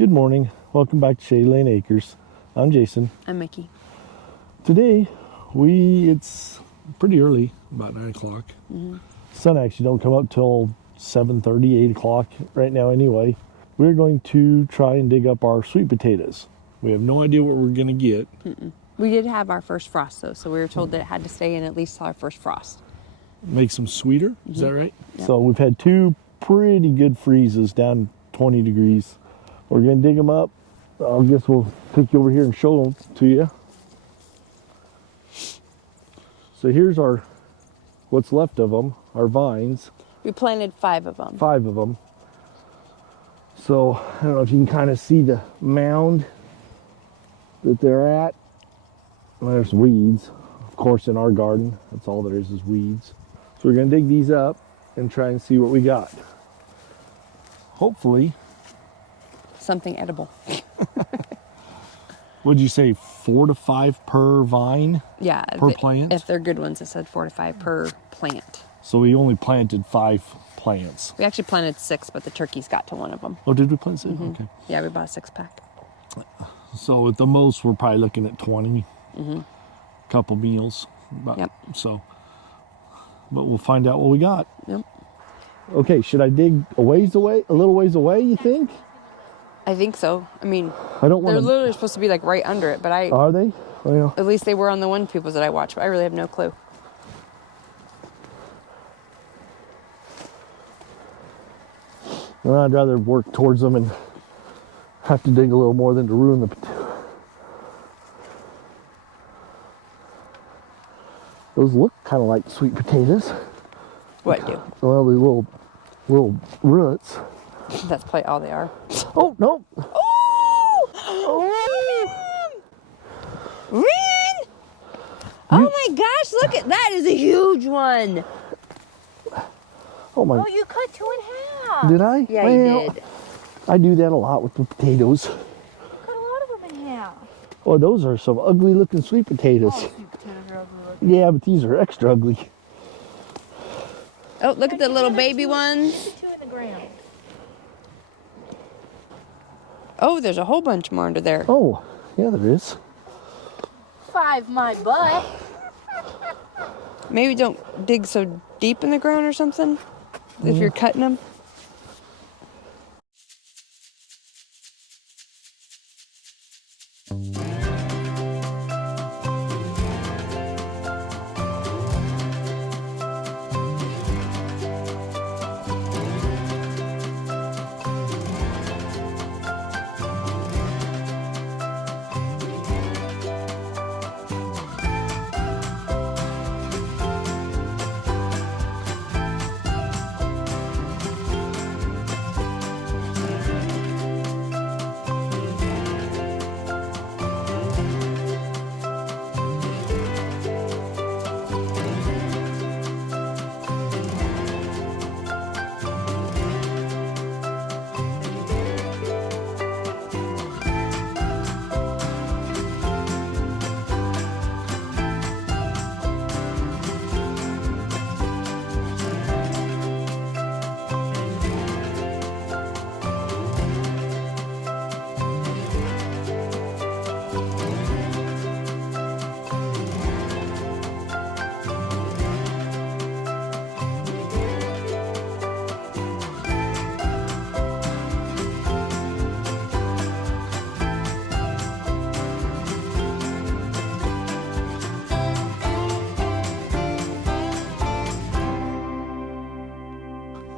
Good morning. Welcome back to Shady Lane Acres. I'm Jason. I'm Mickey. Today, it's pretty early, about 9 o'clock. Sun actually don't come up till 7:30, 8 o'clock right now anyway. We're going to try and dig up our sweet potatoes. We have no idea what we're going to get. We did have our first frost, though, so we were told that it had to stay in at least till our first frost. Make them sweeter, is that right? Yep. So we've had 2 pretty good freezes down 20 degrees. We're going to dig them up. I guess we'll take you over here and show them to you. So here's what's left of them, our vines. We planted 5 of them. 5 of them. So I don't know if you can kind of see the mound that they're at. Well, there's weeds, of course, in our garden. That's all there is weeds. So we're going to dig these up and try and see what we got. Hopefully. Something edible. What'd you say, 4 to 5 per vine? Yeah. Per plant? If they're good ones, it said 4 to 5 per plant. So we only planted 5 plants. We actually planted 6, but the turkeys got to one of them. Oh, did we plant 6? Okay. Yeah, we bought a 6-pack. So at the most, we're probably looking at 20. Couple meals. Yep. So, but we'll find out what we got. Yep. Okay, should I dig a little ways away, you think? I think so. I mean, I don't want they're literally supposed to be like right under it, but Are they? Well, at least they were on the one people's that I watched, but I really have no clue. I'd rather work towards them and have to dig a little more than to ruin the potato. Those look kind of like sweet potatoes. What do? Well, the little roots. That's probably all they are. Oh, no. Oh! Ran! Oh my gosh, look at that is a huge one. Oh my. Oh, you cut 2 in half. Did I? Yeah, Well, you did. I do that a lot with the potatoes. You cut a lot of them in half. Oh, those are some ugly looking sweet potatoes. All sweet potatoes are ugly looking. Yeah, but these are extra ugly. Oh, look at the little baby ones. Put 2 in the ground. Oh, there's a whole bunch more under there. Oh, yeah, there is. 5 my butt. Maybe don't dig so deep in the ground or something if you're cutting them.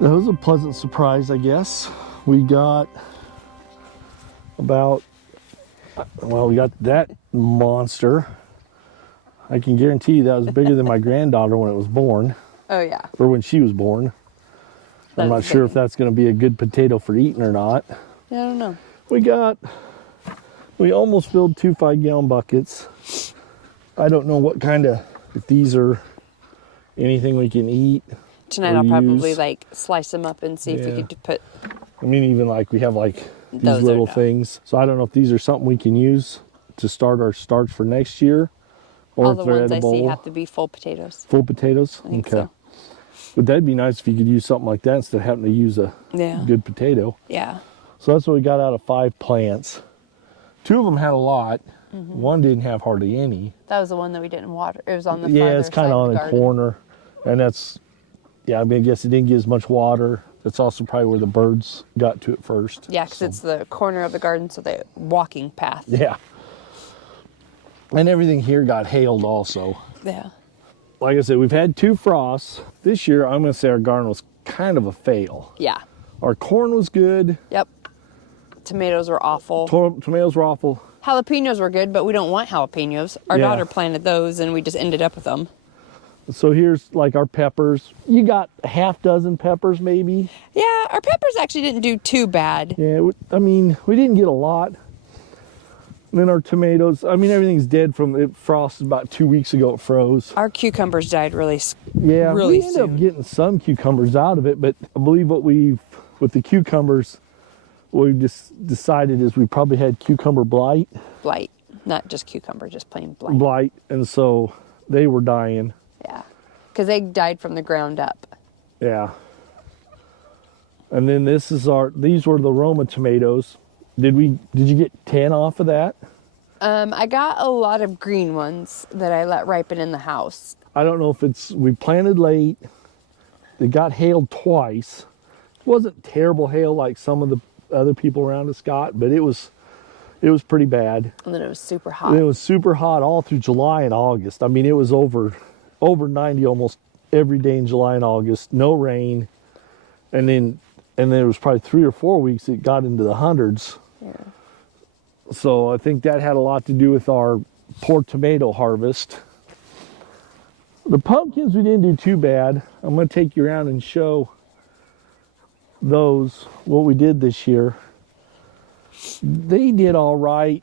That was a pleasant surprise, I guess. We got we got that monster. I can guarantee you that was bigger than my granddaughter when it was born, Oh, yeah. or when she was born. I'm not sure if that's going to be a good potato for eating or not. Yeah, I don't know. We almost filled 2 5-gallon buckets. I don't know if these are anything we can eat. Tonight I'll probably like slice them up and see if we could put. I mean, even like we have like these Those little no. things. So I don't know if these are something we can use to start our starch for next year, or All if the they're ones edible. I see have to be full potatoes. Full potatoes. I think so. But that'd be nice if you could use something like that instead of having to use a Yeah. good potato. Yeah. So that's what we got out of 5 plants. 2 of them had a lot. One didn't have hardly any. That was the one that we didn't water. It was on the Yeah, farther it's kind side of of on the the garden. corner. And that's, yeah, I mean, I guess it didn't get as much water. That's also probably where the birds got to it first. Yeah, because it's the corner of the garden, so the walking path. Yeah. And everything here got hailed also. Yeah. Like I said, we've had 2 frosts. This year, I'm going to say our garden was kind of a fail. Yeah. Our corn was good. Yep. Tomatoes were awful. Tomatoes were awful. Jalapenos were good, but we don't want jalapenos. Our Yeah. daughter planted those, and we just ended up with them. So here's like our peppers. You got a half dozen peppers maybe. Yeah, our peppers actually didn't do too bad. Yeah, I mean, we didn't get a lot. And then our tomatoes, I mean, everything's dead from it frosted about 2 weeks ago. It froze. Our cucumbers died really Yeah, really we ended up soon. getting some cucumbers out of it, but I believe with the cucumbers, what we just decided is we probably had cucumber blight, blight. Not just cucumber, just plain blight. and so they were dying. Yeah. Because they died from the ground up. Yeah. And then these were the Roma tomatoes. Did you get 10 off of that? I got a lot of green ones that I let ripen in the house. I don't know if we planted late. It got hailed twice. It wasn't terrible hail like some of the other people around us got, but it was pretty bad. And then it was super hot. And it was super hot all through July and August. I mean, it was over 90 almost every day in July and August. No rain. And then it was probably 3 or 4 weeks it got into the hundreds. Yeah. So I think that had a lot to do with our poor tomato harvest. The pumpkins we didn't do too bad. I'm going to take you around and show those, what we did this year. They did all right,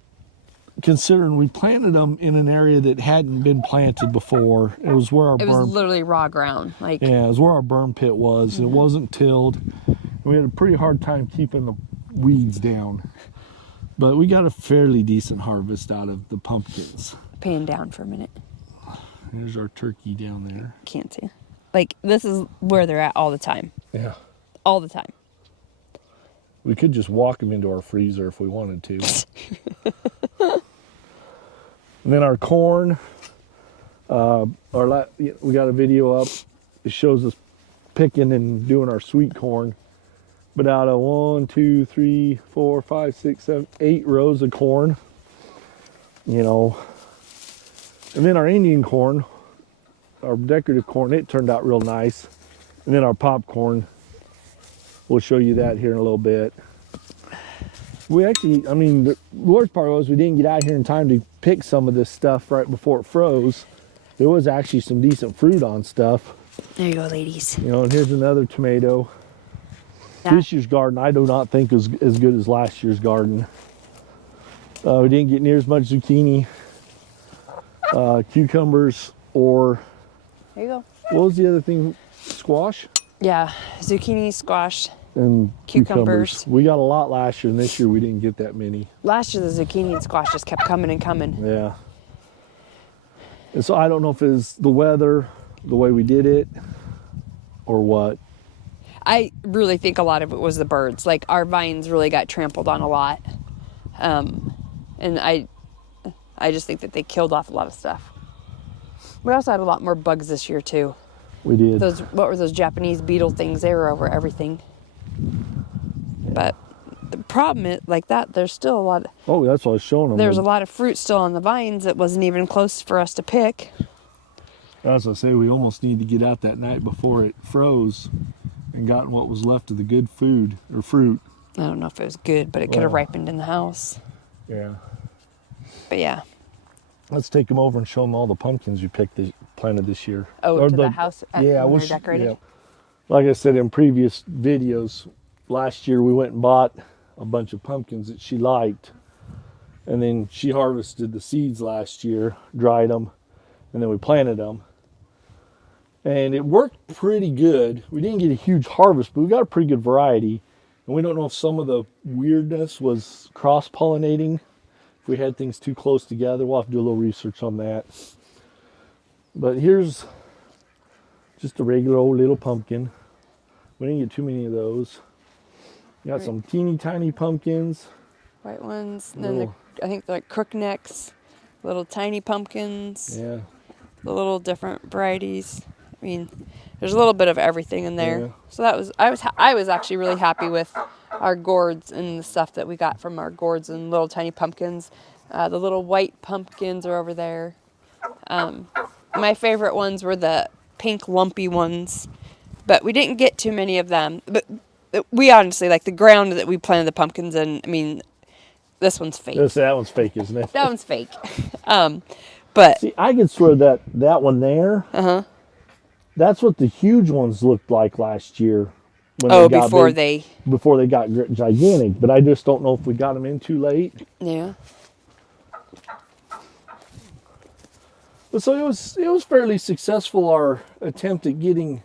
considering we planted them in an area that hadn't been planted before. It was where our It was literally raw ground. Like, yeah, it was where our burn pit was. And it wasn't tilled. We had a pretty hard time keeping the weeds down. But we got a fairly decent harvest out of the pumpkins. pan down for a minute. Here's our turkey down there. Can't see. Like, this is where they're at all the time. Yeah. All the time. We could just walk them into our freezer if we wanted to. And then our corn, we got a video up. It shows us picking and doing our sweet corn. But out of 1, 2, 3, 4, 5, 6, 7, 8 rows of corn, you know. And then our Indian corn, our decorative corn, it turned out real nice. And then our popcorn, we'll show you that here in a little bit. We actually, I mean, the worst part was we didn't get out here in time to pick some of this stuff right before it froze. There was actually some decent fruit on stuff. There you go, ladies. You know, and here's another tomato. Yeah. This year's garden, I do not think is as good as last year's garden. We didn't get near as much zucchini, cucumbers, or There you go. what was the other thing? Squash Yeah, zucchini, squash. and Cucumbers. We got a lot last year, and this year we didn't get that many. Last year, the zucchini and squash just kept coming and coming. Yeah. And so I don't know if it's the weather, the way we did it, or what. I really think a lot of it was the birds. Like, our vines really got trampled on a lot. And I just think that they killed off a lot of stuff. We also had a lot more bugs this year, too. We did. What were those Japanese beetle things? They were over everything. But the problem is, like that, there's still a lot. Oh, that's what I was showing them. There's a lot of fruit still on the vines that wasn't even close for us to pick. As I say, we almost need to get out that night before it froze and gotten what was left of the good food or fruit. I don't know if it was good, but it could have ripened in the house. Yeah. But yeah. Let's take them over and show them all the pumpkins you planted this year. Oh, Or to the house yeah, when I we were wish. decorated? Yeah. Like I said in previous videos, last year we went and bought a bunch of pumpkins that she liked, and then she harvested the seeds last year, dried them, and then we planted them. And it worked pretty good. We didn't get a huge harvest, but we got a pretty good variety. And we don't know if some of the weirdness was cross-pollinating. If we had things too close together, we'll have to do a little research on that. But here's just a regular old little pumpkin. We didn't get too many of those. Got some teeny tiny pumpkins. White ones. And then Little- I think they're like crooknecks, little tiny pumpkins, Yeah. the little different varieties. I mean, there's a little bit of everything in there. Yeah. So that was I was actually really happy with our gourds and the stuff that we got from our gourds and little tiny pumpkins. The little white pumpkins are over there. My favorite ones were the pink lumpy ones, but we didn't get too many of them. But we honestly like the ground that we planted the pumpkins in. I mean, this one's fake. That one's fake, isn't it? That one's fake. But See, I could swear that one there. That's what the huge ones looked like last year. When before they got gigantic. But I just don't know if we got them in too late. Yeah. But so it was fairly successful. Our attempt at getting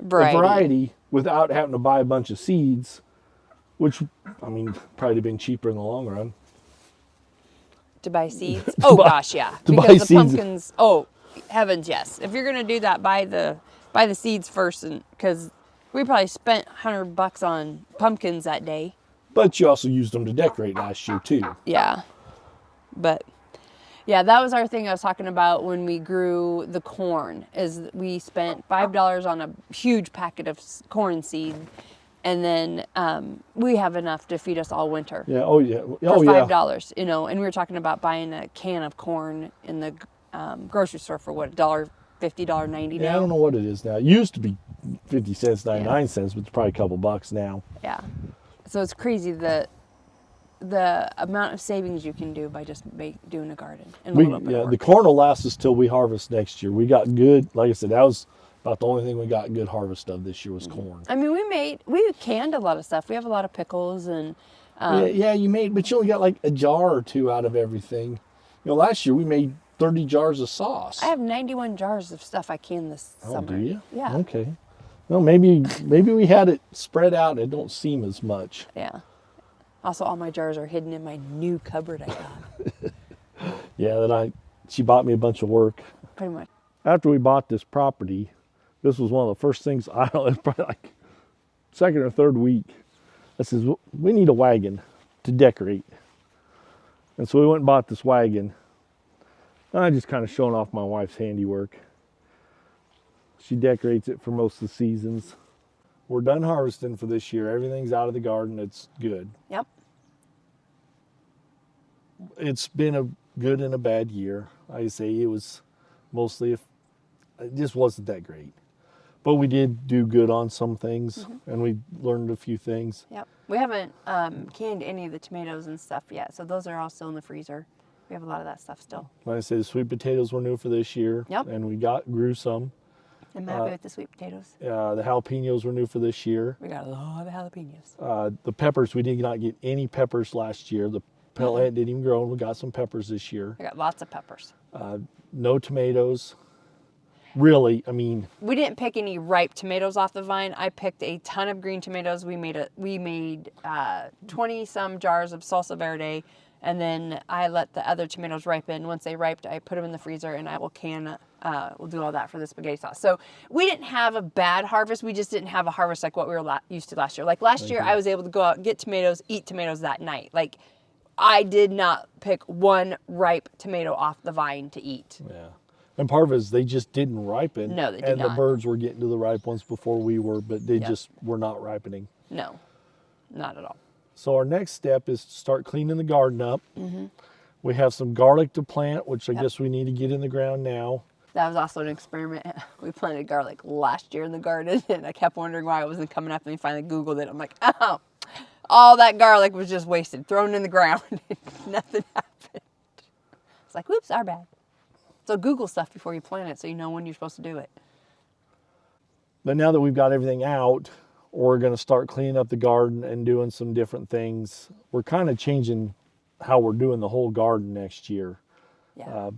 variety without having to buy a bunch of seeds, which I mean probably been cheaper in the long run. To buy seeds? Oh gosh, yeah. to buy Because the seeds. pumpkins. Oh heavens, yes. If you're gonna do that, buy the seeds first, and because we probably spent $100 on pumpkins that day. But you also used them to decorate last year too. Yeah. But yeah, that was our thing I was talking about when we grew the corn. Is we spent $5 on a huge packet of corn seed, and then we have enough to feed us all winter. Yeah. Oh yeah. For Oh yeah. $5, you know, and we were talking about buying a can of corn in the grocery store for what, $1.50, $1.90 now. Yeah, I don't know what it is now. It used to be 50 cents, 99 cents, but it's probably a couple bucks now. Yeah, so it's crazy the amount of savings you can do by just doing a garden. And a little bit of The work. corn will last us till we harvest next year. We got good, like I said, that was about the only thing we got good harvest of this year was corn. I mean, we canned a lot of stuff. We have a lot of pickles and. But you only got like a jar or two out of everything. You know, last year we made 30 jars of sauce. I have 91 jars of stuff I canned this summer. Do you? Yeah. Okay. Well, maybe we had it spread out and it don't seem as much. Yeah. Also, all my jars are hidden in my new cupboard I got. Yeah, she bought me a bunch of work. Pretty much. After we bought this property, this was one of the first things it was probably like second or third week. I says, we need a wagon to decorate. And so we went and bought this wagon. And I just kind of showing off my wife's handiwork. She decorates it for most of the seasons. We're done harvesting for this year. Everything's out of the garden. It's good. Yep. It's been a good and a bad year. I say it was mostly, it just wasn't that great. But we did do good on some things, and we learned a few things. Yep. We haven't canned any of the tomatoes and stuff yet, so those are all still in the freezer. We have a lot of that stuff still. Like I said, the sweet potatoes were new for this year. Yep. And we grew some. I'm happy with the sweet potatoes. The jalapenos were new for this year. We got a lot of jalapenos. The peppers, we did not get any peppers last year. The plant didn't even grow, and we got some peppers this year. I got lots of peppers. No tomatoes. Really, I mean, We didn't pick any ripe tomatoes off the vine. I picked a ton of green tomatoes. We made 20 some jars of salsa verde, and then I let the other tomatoes ripen. Once they riped, I put them in the freezer, and I will we'll do all that for the spaghetti sauce. So we didn't have a bad harvest. We just didn't have a harvest like what we were used to last year. Like last year, I was able to go out, get tomatoes, eat tomatoes that night. Like I did not pick one ripe tomato off the vine to eat. yeah. And part of it is they just didn't ripen. No, they did and not. the birds were getting to the ripe ones before we were, but they just were not ripening. No, not at all. So our next step is to start cleaning the garden up. We have some garlic to plant, which I guess we need to get in the ground now. That was also an experiment. We planted garlic last year in the garden, and I kept wondering why it wasn't coming up, and we finally Googled it. I'm like, oh, all that garlic was just wasted, thrown in the ground. Nothing happened. It's like, whoops, our bad. So Google stuff before you plant it so you know when you're supposed to do it. But now that we've got everything out, we're going to start cleaning up the garden and doing some different things. We're kind of changing how we're doing the whole garden next year. Yeah.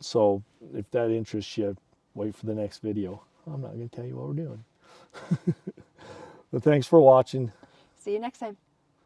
So if that interests you, wait for the next video. I'm not going to tell you what we're doing. But thanks for watching. See you next time.